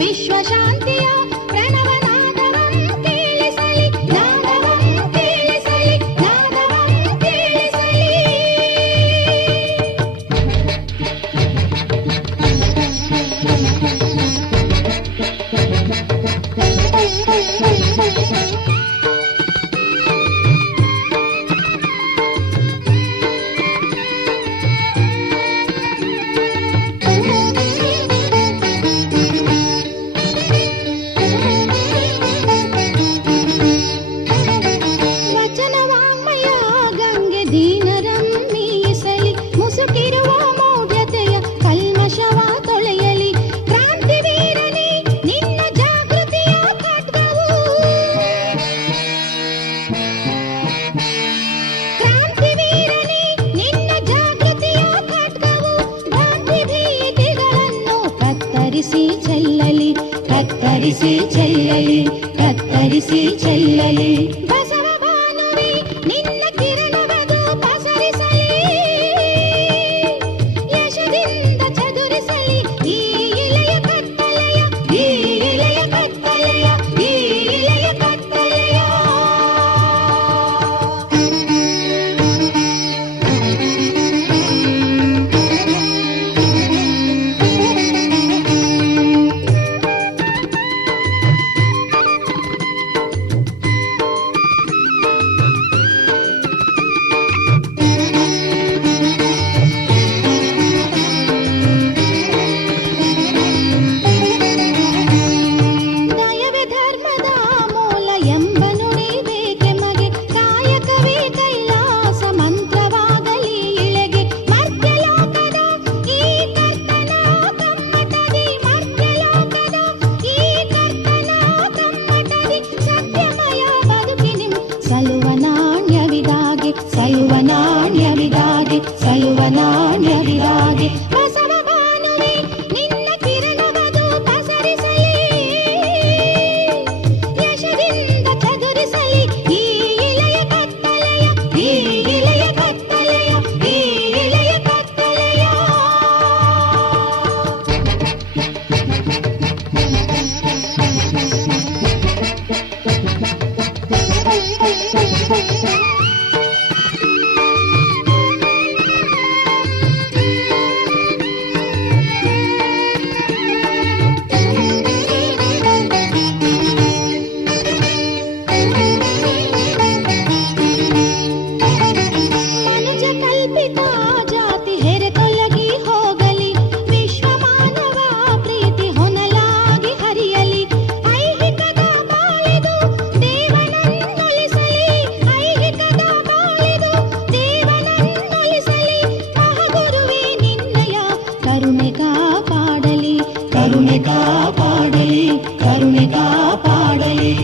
ವಿಶ್ವಶಾಂತಿಯ ಪ್ರಣವನಾದವಂ ಕೇಳಿಸಲಿ, ನಾದವಂ ಕೇಳಿಸಲಿ, ನಾದವಂ ಕೇಳಿಸಲಿ. ವಚನವಾಂಗ್ಮಯ ಗಂಗೆ ದೀನರಂ ಮೀಸಲಿ, ಮುಸುಕಿರುವ ಮೌಢ್ಯತೆಯ ಕಲ್ಮಶವ ತೊಳೆಯಲಿ. ಕ್ರಾಂತಿವೀರನೇ ನಿನ್ನ ಜಾಗೃತಿಯ ಖಡ್ಗವು, ಕ್ರಾಂತಿವೀರನೇ ನಿನ್ನ ಜಾಗೃತಿಯ ಖಡ್ಗವು, ಭ್ರಾಂತಿ ಭೀತಿಗಳನ್ನು ಕತ್ತರಿಸಿ ಚೆಲ್ಲಲಿ, ಕತ್ತರಿಸಿ ಚೆಲ್ಲಲಿ, ಕತ್ತರಿಸಿ ಚೆಲ್ಲಲಿ. ಬಸವ ಭಾನುವೆ ನಿನ್ನ ಕಿರಣವದು ಪಸರಿಸಲಿ, ಯಶದಿಂದ ಚದುರಿಸಲಿ ಈ ಇಳೆಯ ಕತ್ತಲೆಯ, ಈ ಇಳೆಯ ಕತ್ತಲೆಯ, ಈ ಇಳೆಯ ಕತ್ತಲೆಯ. ದಯವೇ ಧರ್ಮದ ಮೂಲ ಎಂಬ ನುಡಿ ಬೇಕೆಮಗೆ, ಕಾಯಕವೇ ಕೈಲಾಸ ಮಂತ್ರವಾಗಲಿ ಇಳೆಗೆ. ಮರ್ತ್ಯಲೋಕದ ಈ ಕರ್ತನ ಕಮ್ಮಟದಿ, ಮರ್ತ್ಯಲೋಕದ ಈ ಕರ್ತನ ಕಮ್ಮಟದಿ, ಸತ್ಯಮಯ ಬದುಕಿನಿಂ ಸಲುವ ನಾಣ್ಯವಿದಾಗೆ, ಸಲುವ ನಾಣ್ಯವಿದಾಗೆ, ಸಲುವ ನಾಣ್ಯವಿದಾಗೆ. ಬಸವ ಭಾನುವೆ ನಿನ್ನ ಕಿರಣವದು ಪಸರಿಸಲಿ, ಯಶದಿಂದ ಚದುರಿಸಲಿ ಈ ಇಳೆಯ ಕತ್ತಲೆಯ, ಈ ಇಳೆಯ ಕತ್ತಲೆಯ, ಈ ಇಳೆಯ ಕತ್ತಲೆಯ. ಮನುಜ ಕಲ್ಪಿತ ಜಾತಿ ಹೆರೆ ತೊಲಗಿ ಹೋಗಲಿ, ವಿಶ್ವ ಮಾನವ ಪ್ರೀತಿ ಹೊನಲಾಗಿ ಹರಿಯಲಿ. ಐಹಿಕದ ಬಾಳಿದು ದೇವನನ್ನೊಲಿಸಲಿ, ಐಹಿಕದ ಬಾಳಿದು ದೇವನನ್ನೊಲಿಸಲಿ. ಮಹಾಗುರುವೇ ನಿನ್ನಯ ಕರುಣೆ ಕಾಪಾಡಲಿ, ಕರುಣೆ ಕಾಪಾಡಲಿ, ಕರುಣೆ ಕಾಪಾಡಲಿ.